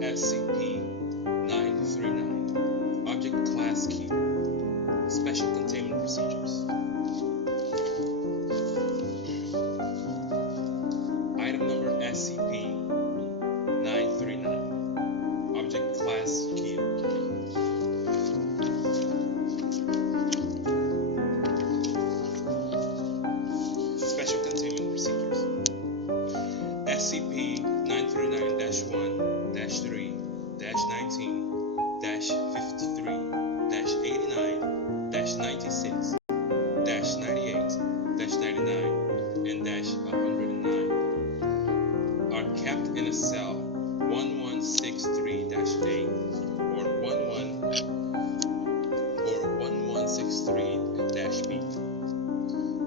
SCP-939 Object Class Key Special Containment Procedures. Item number SCP-939 Object Class Key. Special Containment Procedures. SCP-939-1-3-19-53-96-98-99 and -109 are kept in a cell 1163-A or 1163-B.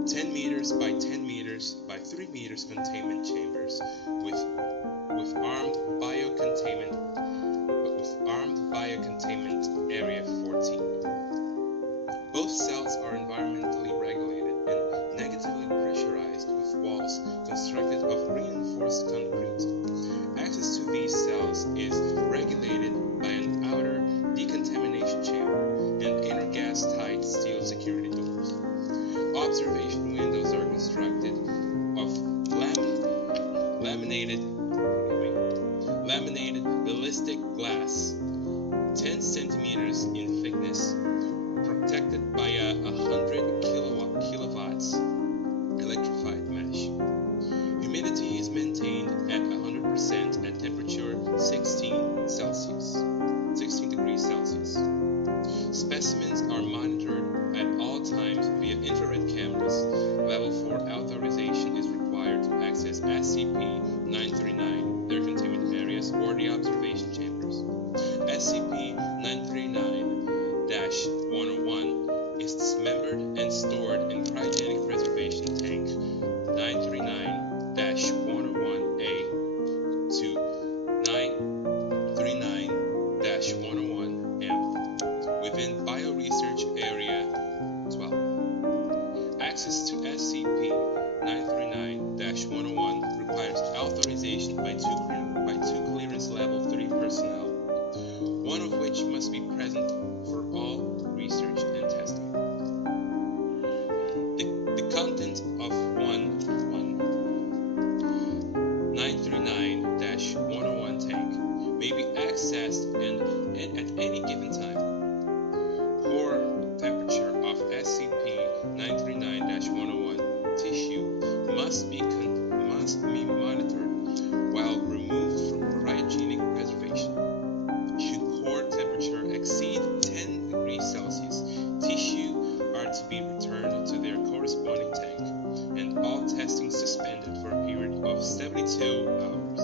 10 meters by 10 meters by 3 meters containment chambers with armed biocontainment area 14. Both cells are environmentally regulated and negatively pressurized with walls constructed of reinforced concrete. Access to these cells is regulated by an outer decontamination chamber and inner gas-tight steel security doors. Observation windows are constructed of laminated any given time. Core temperature of SCP-939-101 tissue must be monitored while removed from cryogenic preservation. Should core temperature exceed 10 degrees Celsius, tissue are to be returned to their corresponding tank, and all testing suspended for a period of 72 hours.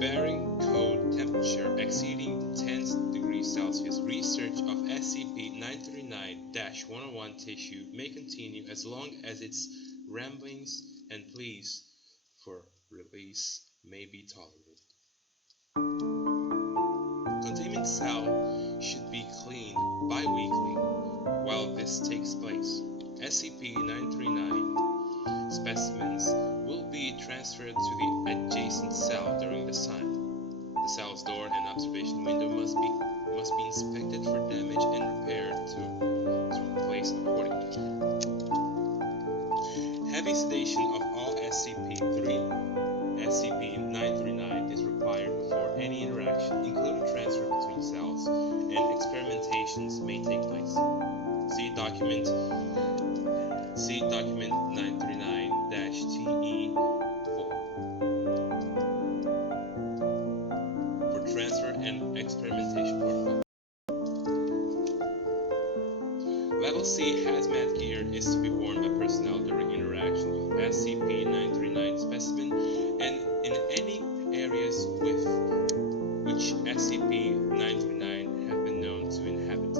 Bearing code temperature exceeding 10 degrees Celsius, research of SCP-939-101 tissue may continue as long as its ramblings and pleas for release may be tolerated. Containment cell should be cleaned bi-weekly while this takes place. SCP-939 specimens will be transferred to the adjacent cell during this time. The cell's door and observation window must be inspected for damage and repaired to replace accordingly. Heavy sedation of all SCP-939 is required before any interaction, including transfer between cells, and experimentations may take place. See document 939-TE4 for transfer and experimentation protocol. Level C hazmat gear is to be worn by personnel during interaction with SCP-939 specimen and in any areas with which SCP-939 have been known to inhabit.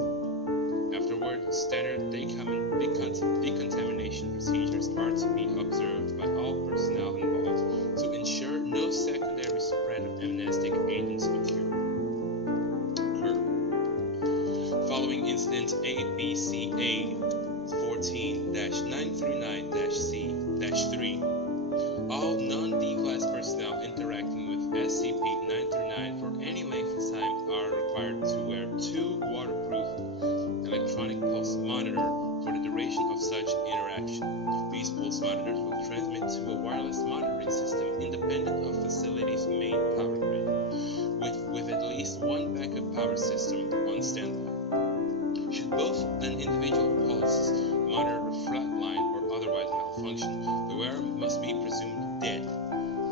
Afterward, standard decontamination procedures are to be observed by all personnel involved to ensure no secondary spread of amnestic agents occur. Following incident ABCA 14-939-C-3, all non-D-class personnel interacting with SCP-939 for any length of time are required to wear 2 waterproof electronic pulse monitor for the duration of such interaction. These pulse monitors will transmit to a wireless monitoring system independent of facility's main power grid, with at least one backup power system on standby. Should both an individual pulse monitor flatline or otherwise malfunction, the wearer must be presumed dead.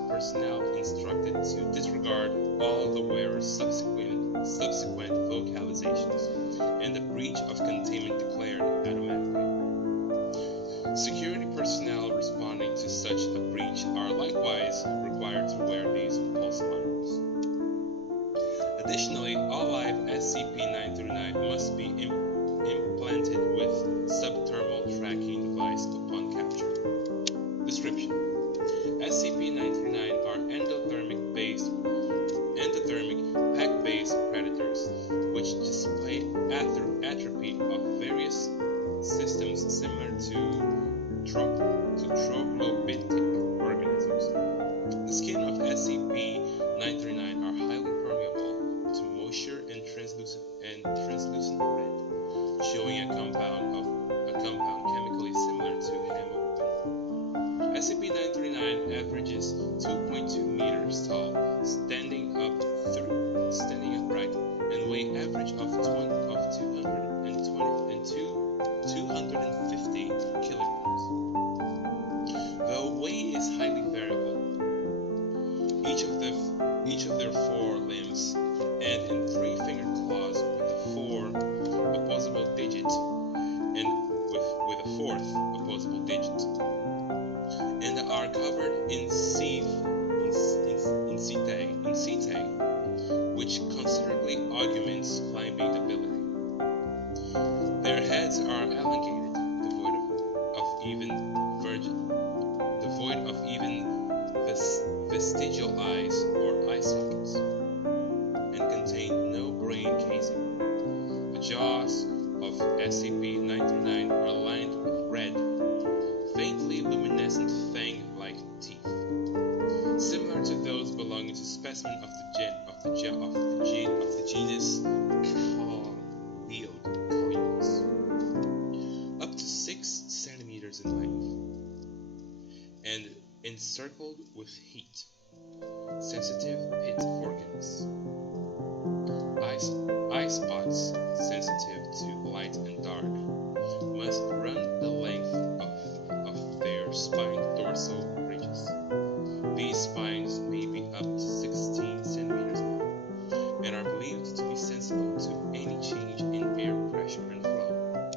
Personnel instructed to disregard all the wearer's subsequent vocalizations, and the breach of containment declared automatically. Security personnel responding to such a breach are likewise required to wear these pulse monitors. Additionally, all live SCP-939 must be implanted with subthermal tracking device upon capture. Description: SCP-939 are endothermic pack-based predators which display atrophy of various systems similar to troglodytic organisms. The skin of SCP-939 are highly permeable to moisture and translucent red, showing a compound chemically similar to hemoglobin. SCP-939 averages 2.2 meters tall, standing upright, and weigh average of 250 kilograms. Though weight is highly variable, each of their 4 limbs end in 3 finger claws with a 4 opposable digit and with a 4th opposable digit, and are covered in setae, which considerably augments climbing ability. Their heads are elongated, devoid of even vestigial eyes or eye sockets, and contain no brain casing. The jaws of SCP-939 are lined with red, faintly luminescent fang-like teeth, similar to those belonging to specimen of the genus Coleodes, up to 6 centimeters in length, and encircled with heat-sensitive pit organs. eye spots sensitive to light and dark must run the length of their spine dorsal ridges. These spines may be up to 16 centimeters long and are believed to be sensible to any change in air pressure and flow.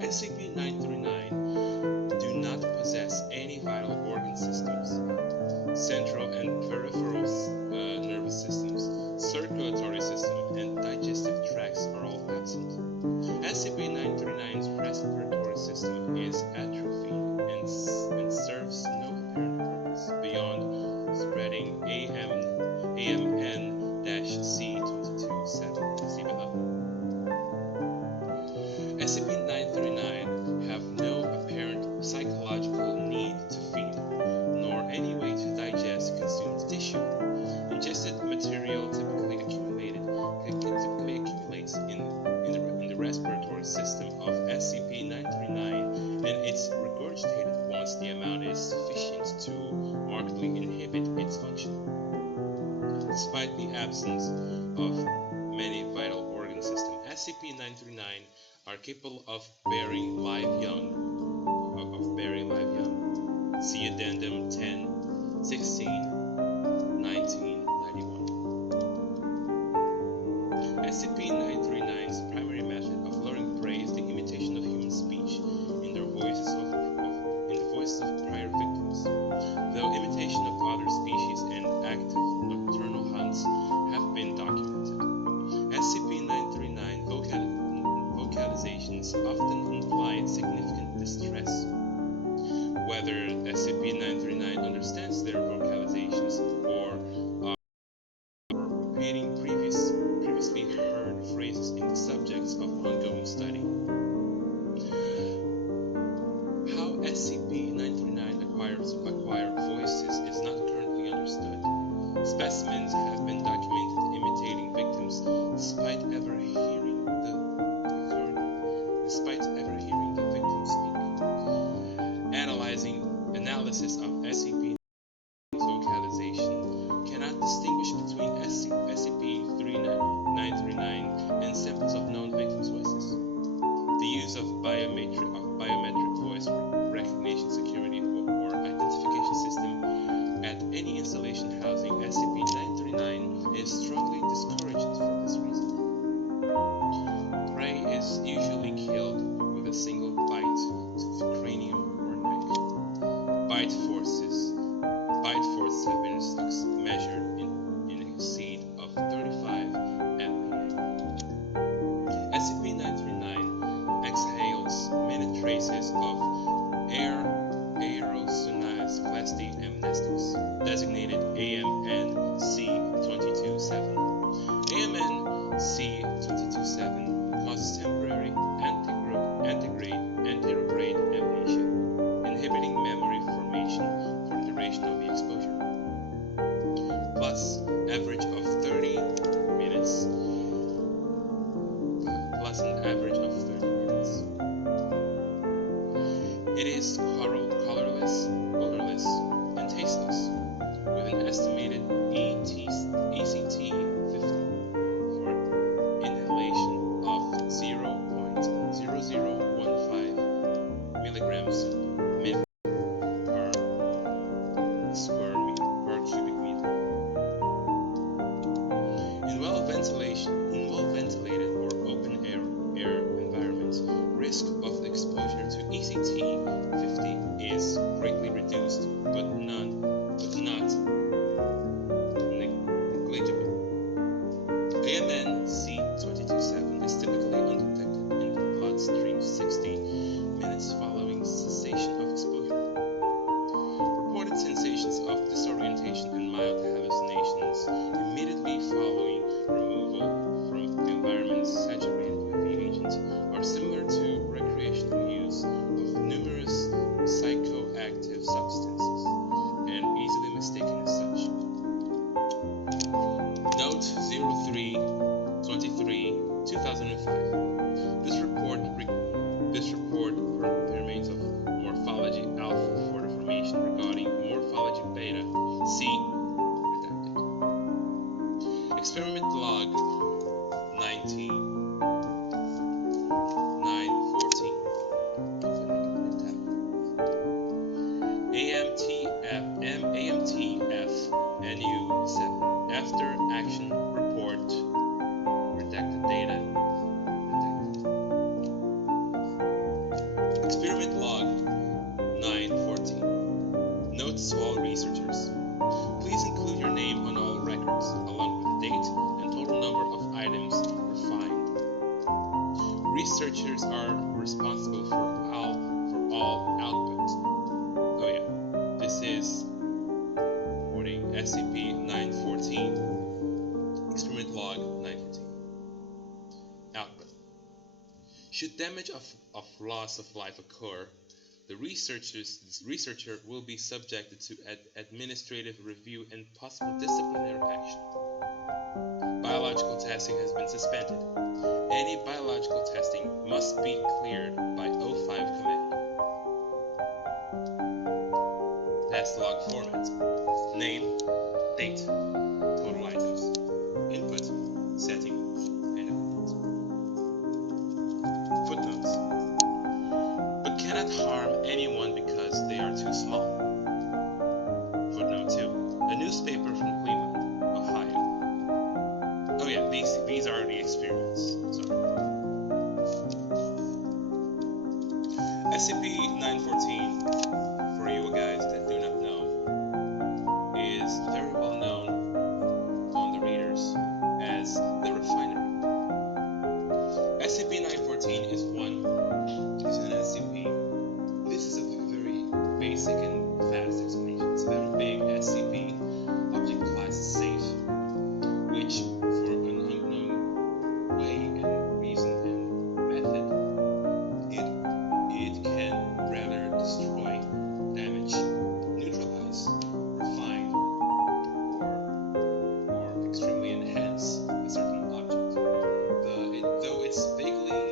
SCP-939 do not possess any vital organ systems. Central and peripheral nervous systems, circulatory system, and digestive tracts are all absent. SCP-939's respiratory system is atrophied and serves no apparent purpose beyond spreading AMN-C227. See below. SCP-939 have no apparent psychological need to feed, nor any way to digest consumed tissue. Ingested material typically accumulates in the respiratory system of SCP-939 and it's regurgitated once the amount is sufficient to markedly inhibit its function. Despite the absence of many vital organ systems, SCP-939 are capable of bearing live young. See Addendum 10, 16, 1991. SCP-939's primary method of luring prey is the imitation of human speech in the voices of prior victims. Though imitation of other species and active nocturnal hunts have been documented, SCP-939 vocalizations often imply significant distress. Whether SCP-939 understands their vocalizations or repeating previously heard phrases in the subjects of ongoing study. How SCP-939 acquire voices is not currently understood. Specimens have been documented imitating victims despite ever hearing the victim speak. Analysis of SCP vocalization cannot distinguish between SCP-939 and samples of known victims' voices. The use of biometric voice recognition security or identification system at any installation housing SCP-939 is strongly discouraged for this reason. Prey is usually killed with a single bite to the cranium or neck. Bite forces have been measured in a seed of 35 MPa. SCP-939 exhales many traces of aerosolized plastic amnestics, designated AMN-C227. AMN-C227 causes temporary anterograde amnesia, inhibiting memory formation for the duration of the exposure, plus an average of 30 minutes. It is colorless, odorless, and tasteless, with an estimated ECT 50 for inhalation of 0.0015 milligrams per cubic meter. In well-ventilated or open air environments, risk of exposure to ECT 50 is greatly reduced, but not negligible. AMN-C227 is typically undetected in the bloodstream 60 minutes following cessation of exposure. Reported sensations of disorientation and mild hallucinations immediately following removal from the environment saturated with the agent are similar to recreational use of numerous psychoactive substances and easily mistaken as such. Note 03-23-2005. This report remains of morphology alpha for information regarding morphology beta C redacted. Experiment log Experiment Log 914. Notes to all researchers. Please include your name on all records, along with the date and total number of items refined. Researchers are responsible for all output. Oh yeah, this is reporting SCP-914, Experiment Log 914. Output. Should damage of loss of life occur, the researcher will be subjected to administrative review and possible disciplinary action. Biological testing has been suspended. Any biological testing must be cleared by O5 command. Test log format. Name, date, total items, input, setting, and output. Footnotes. But cannot harm anyone because they are too small. Footnote 2. A newspaper from Cleveland, Ohio. Oh yeah, these are the experiments. Sorry. SCP-914, for you guys that do not know, is very well known on the readers as the refinery. SCP-914 is an SCP. This is a very basic and fast explanation. It's a very big SCP, object class safe, which for an unknown way and reason and method, it can rather destroy, damage, neutralize, refine, or extremely enhance a certain object. Though it's vaguely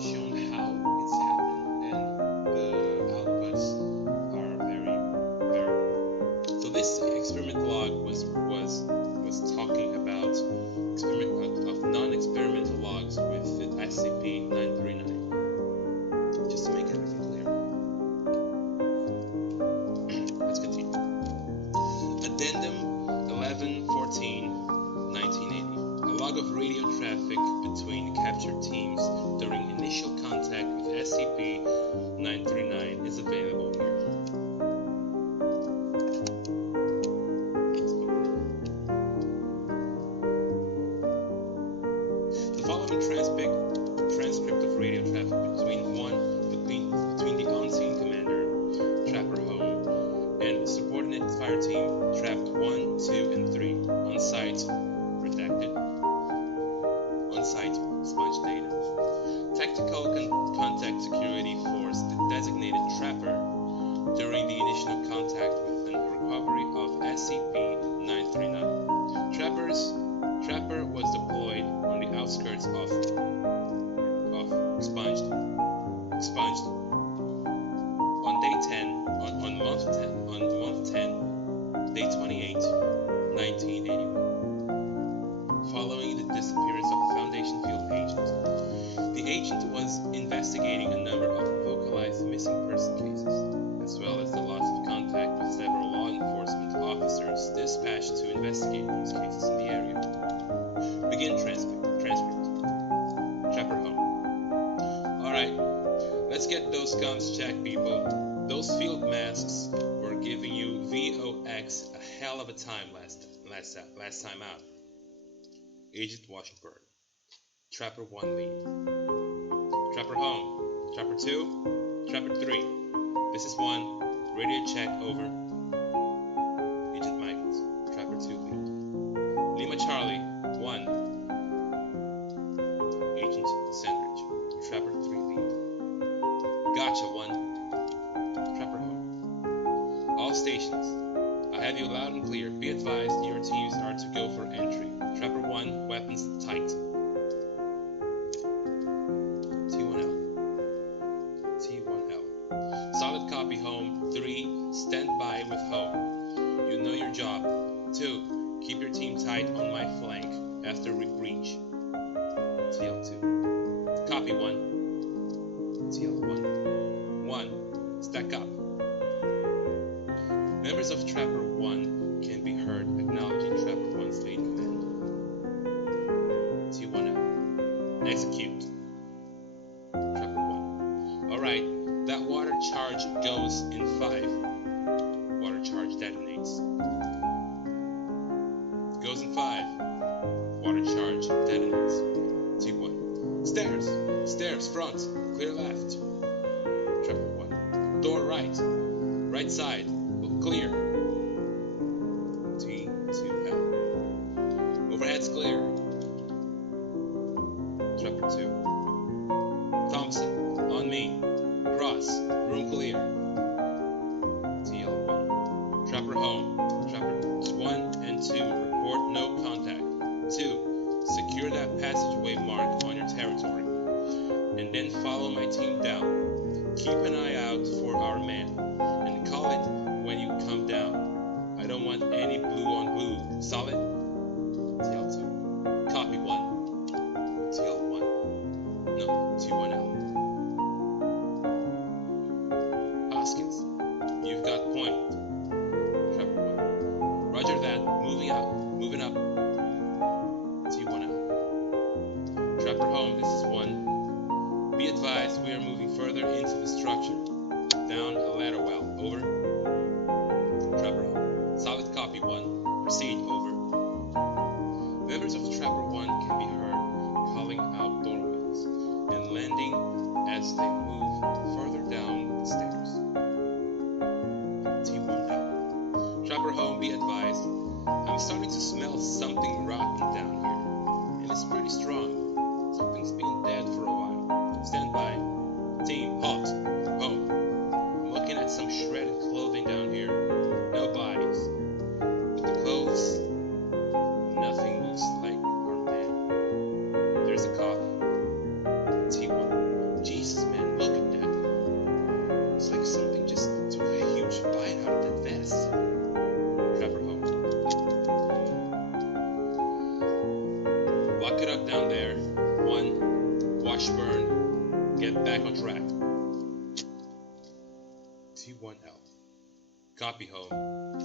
shown how it's happened, and the outputs are very variable. So this experiment log was talking about non-experimental logs with the SCP-939. Just to make everything clear. Let's continue. Addendum 11-14-1980. A log of radio traffic between captured teams during initial contact with SCP-939 is available here. The following transcript of radio traffic between the on-scene commander, Trapper Home, and subordinate fire team, Trapped 1, 2, and 3, on-site, redacted, on-site, sponge data. Tactical Contact Security Force designated Trapper during the initial contact with and recovery of SCP-939. Trapper was deployed on the outskirts of expunged on day 10 on month 10 day 28 1981 following the disappearance of a Foundation field agent. The agent was investigating a number of localized missing person cases, as well as the loss of contact with several law enforcement officers dispatched to investigate these cases in the area. Begin transcript. Trapper Home. Alright, let's get those guns checked, people. Those field masks were giving you VOX a hell of a time last time out. Agent Washington. Trapper 1 lead. Trapper Home. Trapper 2. Trapper 3. This is 1. Radio check, over. Agent Michaels. Trapper 2 lead. Lima Charlie. 1. Agent Sandridge. Trapper 3 lead. Gotcha 1. Trapper Home. All stations. I have you loud and clear. Be advised your teams are to go for entry. Trapper 1, weapons tight. T1L. Solid copy, Home. 3, stand by with Home. You know your job. 2, keep your team tight on my flank after we breach. TL2. Copy 1. TL1. 1, stack up. Members of Trapper 1 can be heard acknowledging Trapper 1's lead command. T1L. Execute. Trapper 1. Alright, that 5. Water charge detonates. T1. Stairs! Stairs, front! Clear left. Trapper 1. Door right! Right side! Clear. T2L. Overhead's clear. Trapper 2. Thompson, on me. Cross, room clear. TL1. Trapper home. Trappers 1 and 2 report no contact. 2. Secure that passageway mark on your territory, and then follow my team down. Keep an eye out for our man, and call it when you come down. I don't want any blue on blue. Solid? TL2. Copy 1. TL1. No, T1L. Hoskins, you've got point. Trapper 1. Roger that. Moving up. T1L. Trapper home, this is 1. Be advised, we are moving further into the structure. Down a ladder well. Over. Trapper home. Solid copy 1. Proceed. Over. Members of Trapper 1 can be heard calling out doorways and landing as they move further down the stairs. T1L. Trapper home, be advised. I'm starting to smell something rotten down here, and it's pretty strong. Something's been dead for a while. Stand by. Team, halt. Home. I'm looking at some shredded clothing down here. No bodies. With the clothes, nothing looks like our man. There's a cough. T1. Jesus, man, look at that. It's like something just took a huge bite out of that vest. Trapper home. Lock it up down there. 1. Washburn. Get back on track. T1L. Copy home.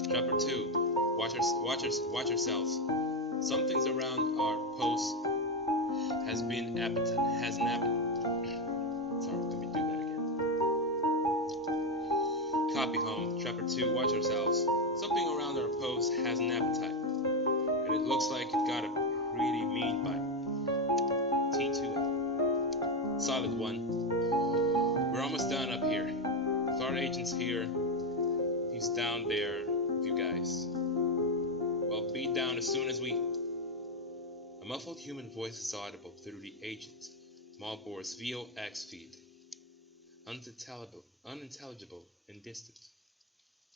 Trapper 2. Watch yourselves. Something's around our post has an appetite. Sorry, let me do that again. Copy home. Trapper 2. Watch yourselves. Something around our post has an appetite, and it looks like it got a pretty mean bite. T2L. Solid 1. We're almost done up here. If our agent's here, he's down there with you guys. Well, be down as soon as we... A muffled human voice is audible through the agent Marlborough's VOX feed. Unintelligible and distant.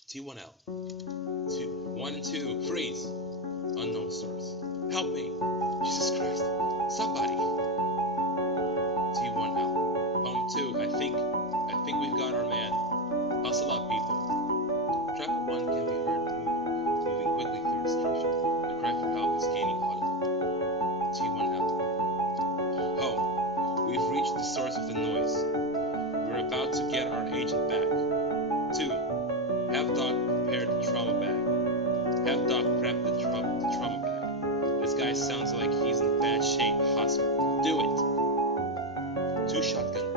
T1L. 1 and 2, freeze. Unknown source. Help me. Jesus Christ. Somebody. T1L. Home 2, I think we've got our man. Hustle up, people. Trapper 1 can be heard moving quickly through the structure. The cry for help is gaining audible. T1L. Home. We've reached the source of the noise. We're about to get our agent back. 2. Have Doc prepare the trauma bag. Have Doc prep the trauma bag. This guy sounds like he's in bad shape. Hospital. Do it. 2 shotgun